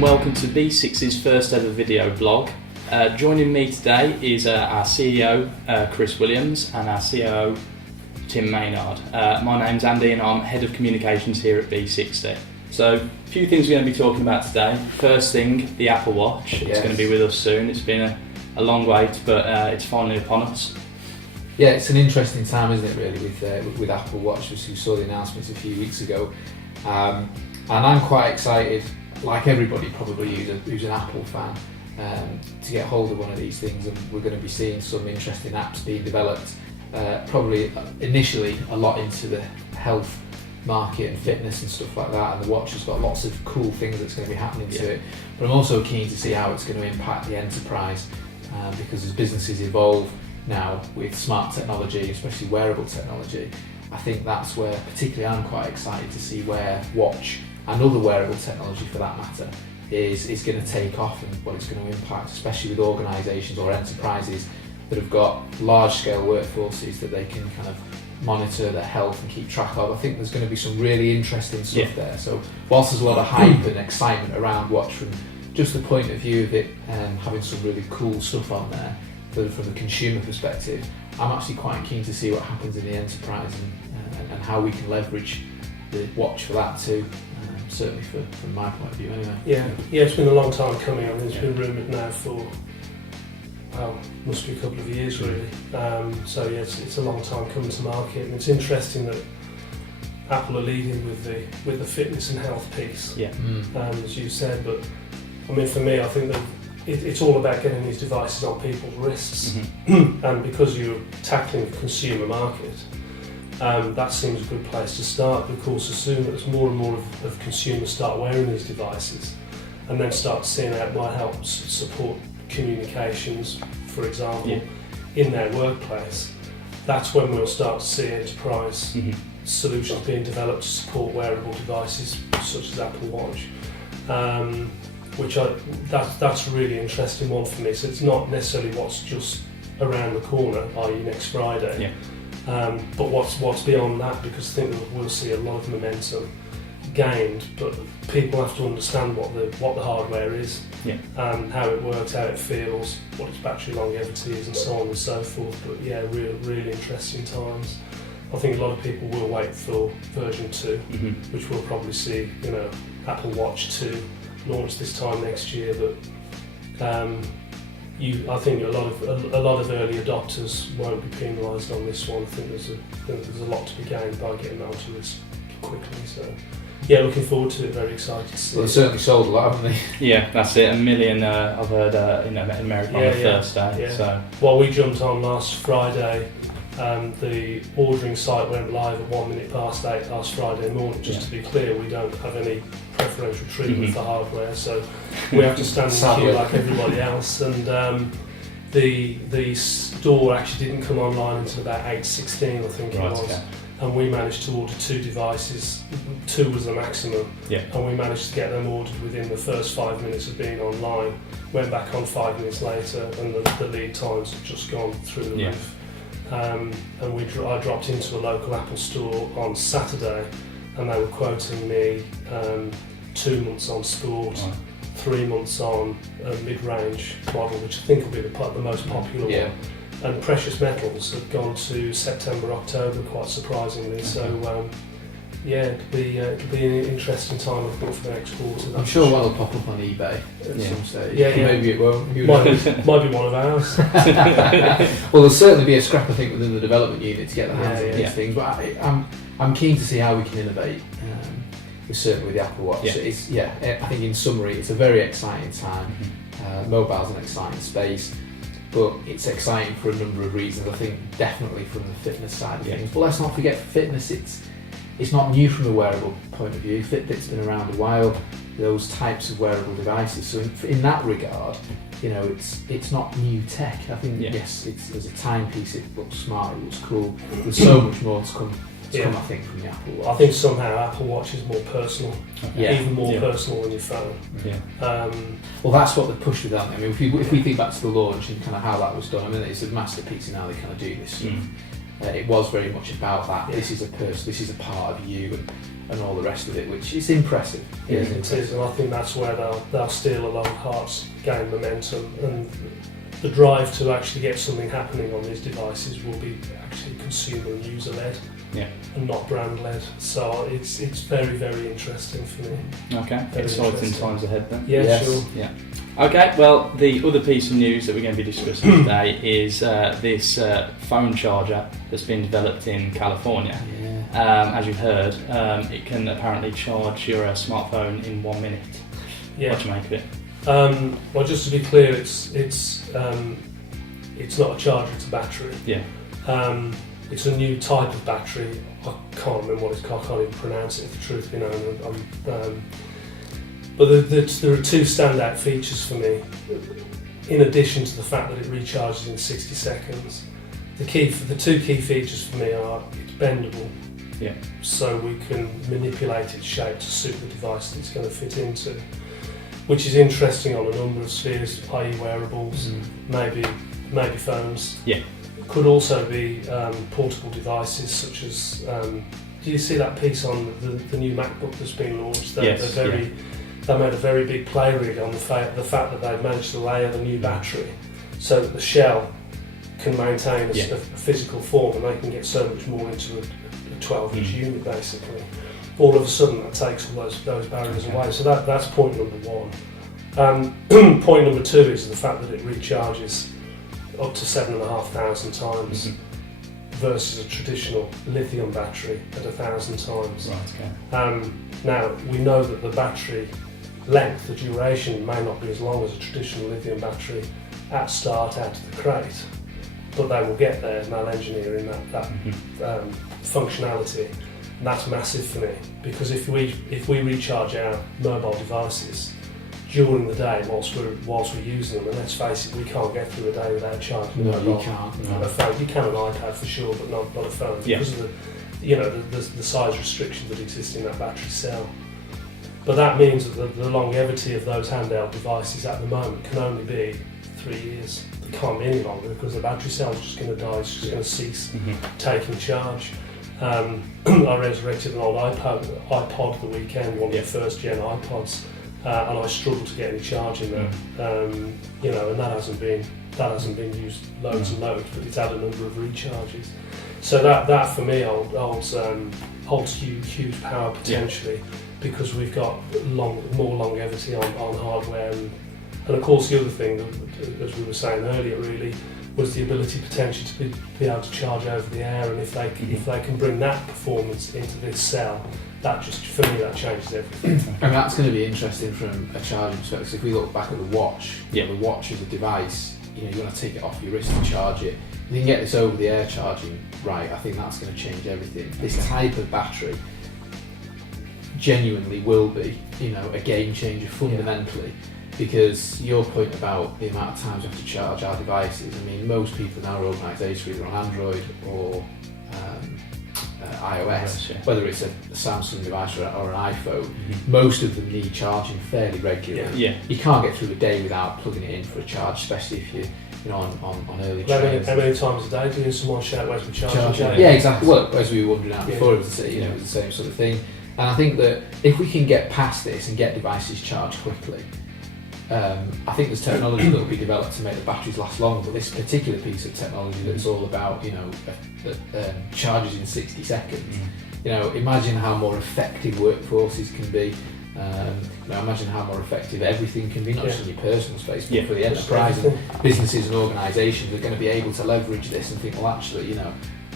and welcome to B6's first ever video blog. Joining me today is our CEO Chris Williams and our COO Tim Maynard. My name's Andy and I'm Head of Communications here at B60. So a few things we're going to be talking about today. First thing, the Apple Watch. It's going to be with us soon. It's been a long wait, but it's finally upon us. Yeah, it's an interesting time, isn't it, really, with Apple Watch, as you saw the announcements a few weeks ago. And I'm quite excited, like everybody probably who's an Apple fan, to get hold of one of these things, and we're going to be seeing some interesting apps being developed, probably initially a lot into the health market and fitness and stuff like that, and the watch has got lots of cool things that's going to be happening to it. But I'm also keen to see how it's going to impact the enterprise, because as businesses evolve now with smart technology, especially wearable technology, I think that's where particularly I'm quite excited to see where watch and other wearable technology for that matter is going to take off, and what it's going to impact, especially with organisations or enterprises that have got large scale workforces that they can kind of monitor their health and keep track of. I think there's going to be some really interesting stuff there. So whilst there's a lot of hype and excitement around watch from just the point of view of it having some really cool stuff on there from the consumer perspective, I'm actually quite keen to see what happens in the enterprise and how we can leverage the watch for that too. Certainly from my point of view anyway. Yeah, it's been a long time coming. I mean, it's been rumoured now for, must be a couple of years really. So yeah, it's a long time coming to market, and it's interesting that Apple are leading with the fitness and health piece. Yeah. As you said, but I mean, for me, I think that it's all about getting these devices on people's wrists, and because you're tackling the consumer market, that seems a good place to start. Of course, as soon as more and more of consumers start wearing these devices and then start seeing how it might help support communications, for example, in their workplace, that's when we'll start to see enterprise solutions being developed to support wearable devices such as Apple Watch. That's a really interesting one for me. So it's not necessarily what's just around the corner, i.e. next Friday, but what's beyond that, because I think that we'll see a lot of momentum gained, but people have to understand what the hardware is, how it works, how it feels, what its battery longevity is, and so on and so forth. But yeah, really interesting times. I think a lot of people will wait for version 2, which we'll probably see, Apple Watch 2 launch this time next year. But I think a lot of early adopters won't be penalised on this one. I think there's a lot to be gained by getting onto this quickly. So yeah, looking forward to it. Very excited to see. Well, they've certainly sold a lot, haven't they? Yeah, that's it. 1 million I've heard in America on the first day. Yeah. So well, we jumped on last Friday. The ordering site went live at 8:01 last Friday morning. Just to be clear, we don't have any preferential treatment for hardware, so we have to stand in queue like everybody else. And the store actually didn't come online until about 8:16, I think it was. Okay. And we managed to order 2 devices. 2 was the maximum, and we managed to get them ordered within the first 5 minutes of being online. Went back on 5 minutes later, and the lead times had just gone through the roof. And I dropped into a local Apple store on Saturday, and they were quoting me 2 months on Sport, 3 months on a mid-range model, which I think will be the most popular one. And precious metals have gone to September, October, quite surprisingly. So it'll be an interesting time, I think, for the next quarter. I'm sure one will pop up on eBay at some stage. Maybe it won't. Might be one of ours. Well, there'll certainly be a scrap, I think, within the development unit to get the hands on these things. But I'm keen to see how we can innovate. Certainly with the Apple Watch. I think in summary, it's a very exciting time. Mobile's an exciting space, but it's exciting for a number of reasons. I think definitely from the fitness side of things. But let's not forget, fitness, it's not new from a wearable point of view. Fitbit's been around a while, those types of wearable devices. So in that regard, it's not new tech. I think yes, there's a timepiece. It looks smart. It looks cool. There's so much more to come. I think, from the Apple Watch. I think somehow Apple Watch is more personal, even more personal than your phone. Well, that's what they pushed with that. I mean, if we think back to the launch and kind of how that was done, I mean, it's a masterpiece in how they kind of do this stuff. it was very much about that. Yeah. This is a person, this is a part of you, and all the rest of it, which is impressive. Yeah, it is, and I think that's where they'll steal a lot of hearts, gain momentum, and the drive to actually get something happening on these devices will be actually consumer and user led, and not brand led. So it's very, very interesting for me. Okay, Very exciting interesting. times ahead then. Yeah, Yes. sure. Yeah. Okay, well, the other piece of news that we're going to be discussing today is this phone charger that's been developed in California. Yeah. As you've heard, it can apparently charge your smartphone in 1 minute. Yeah. What do you make of it? Well, just to be clear, it's not a charger; it's a battery. Yeah. It's a new type of battery. I can't remember what it's called. I can't even pronounce it. The truth, you know. But there are two standout features for me. In addition to the fact that it recharges in 60 seconds, the two key features for me are it's bendable. Yeah. So we can manipulate its shape to suit the device that it's going to fit into, which is interesting on a number of spheres, i.e. wearables, maybe phones. Yeah. Could also be portable devices such as, do you see that piece on the new MacBook that's been launched? Yes, They made a very big play really on the fact that they've managed to layer the new battery so that the shell can maintain a physical form, and they can get so much more into a 12-inch unit basically. All of a sudden that takes all those barriers away. So that's point number one. Point number two is the fact that it recharges up to 7,500 times versus a traditional lithium battery at 1,000 times. Right, okay. Now, we know that the battery length, the duration, may not be as long as a traditional lithium battery at start out of the crate, but they will get there, and they'll engineer in that functionality. And that's massive for me, because if we recharge our mobile devices during the day whilst we're using them, and let's face it, we can't get through a day without charging a mobile. You can't. No. A phone. You can an iPad for sure, but not a phone, because of the size restriction that exists in that battery cell. But that means that the longevity of those handheld devices at the moment can only be 3 years. It can't be any longer, because the battery cell is just going to die. It's just going to cease taking charge. I resurrected an old iPod the weekend, one of the first gen iPods, and I struggled to get any charge in there. And that hasn't been used loads and loads, but it's had a number of recharges. So that for me holds huge power potentially, because we've got more longevity on hardware, and of course the other thing, as we were saying earlier, really was the ability potentially to be able to charge over the air, and if they can bring that performance into this cell, that just, for me, that changes everything. And that's going to be interesting from a charging perspective. If we look back at the watch, the watch is a device, you want to take it off your wrist and charge it. If you can get this over the air charging right, I think that's going to change everything. This type of battery genuinely will be, a game changer fundamentally. Because your point about the amount of times we have to charge our devices, I mean, most people in our organisation are either on Android or iOS, whether it's a Samsung device or an iPhone, most of them need charging fairly regularly. Yeah. You can't get through a day without plugging it in for a charge, especially if you're on early trains. How many times a day do you hear someone shout, "Where's my charger?" Yeah, exactly. Well, as we were wondering out before, it was the same sort of thing. And I think that if we can get past this and get devices charged quickly, I think there's technology that will be developed to make the batteries last longer, but this particular piece of technology that's all about, charges in 60 seconds, imagine how more effective workforces can be. Imagine how more effective everything can be, not just in your personal space, but for the enterprise and businesses and organisations are going to be able to leverage this and think, well, actually,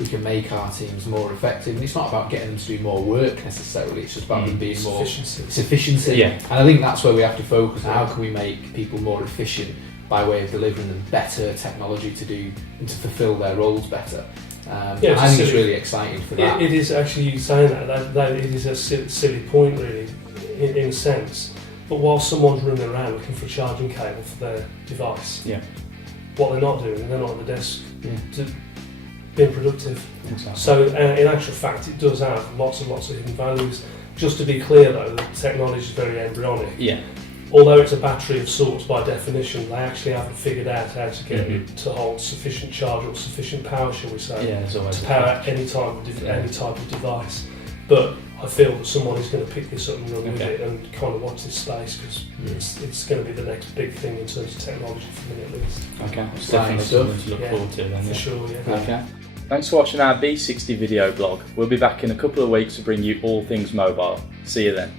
we can make our teams more effective. And it's not about getting them to do more work necessarily, it's just about them being more efficiency. Yeah. And I think that's where we have to focus. How can we make people more efficient by way of delivering them better technology to fulfil their roles better? I think it's really exciting for that. It is actually, you saying that it is a silly point really, in a sense. But while someone's running around looking for a charging cable for their device, what they're not doing, they're not at the desk being productive. Exactly. So in actual fact, it does have lots of hidden values. Just to be clear though, the technology is very embryonic. Yeah. although it's a battery of sorts by definition, they actually haven't figured out how to get it to hold sufficient charge or sufficient power, shall we say, to power any type of device. But I feel that someone is going to pick this up and run with it and kind of watch this space, because it's going to be the next big thing in terms of technology for me at least. Okay, it's definitely something to look forward to then. For sure, yeah. Okay. Thanks for watching our V60 video blog. We'll be back in a couple of weeks to bring you all things mobile. See you then.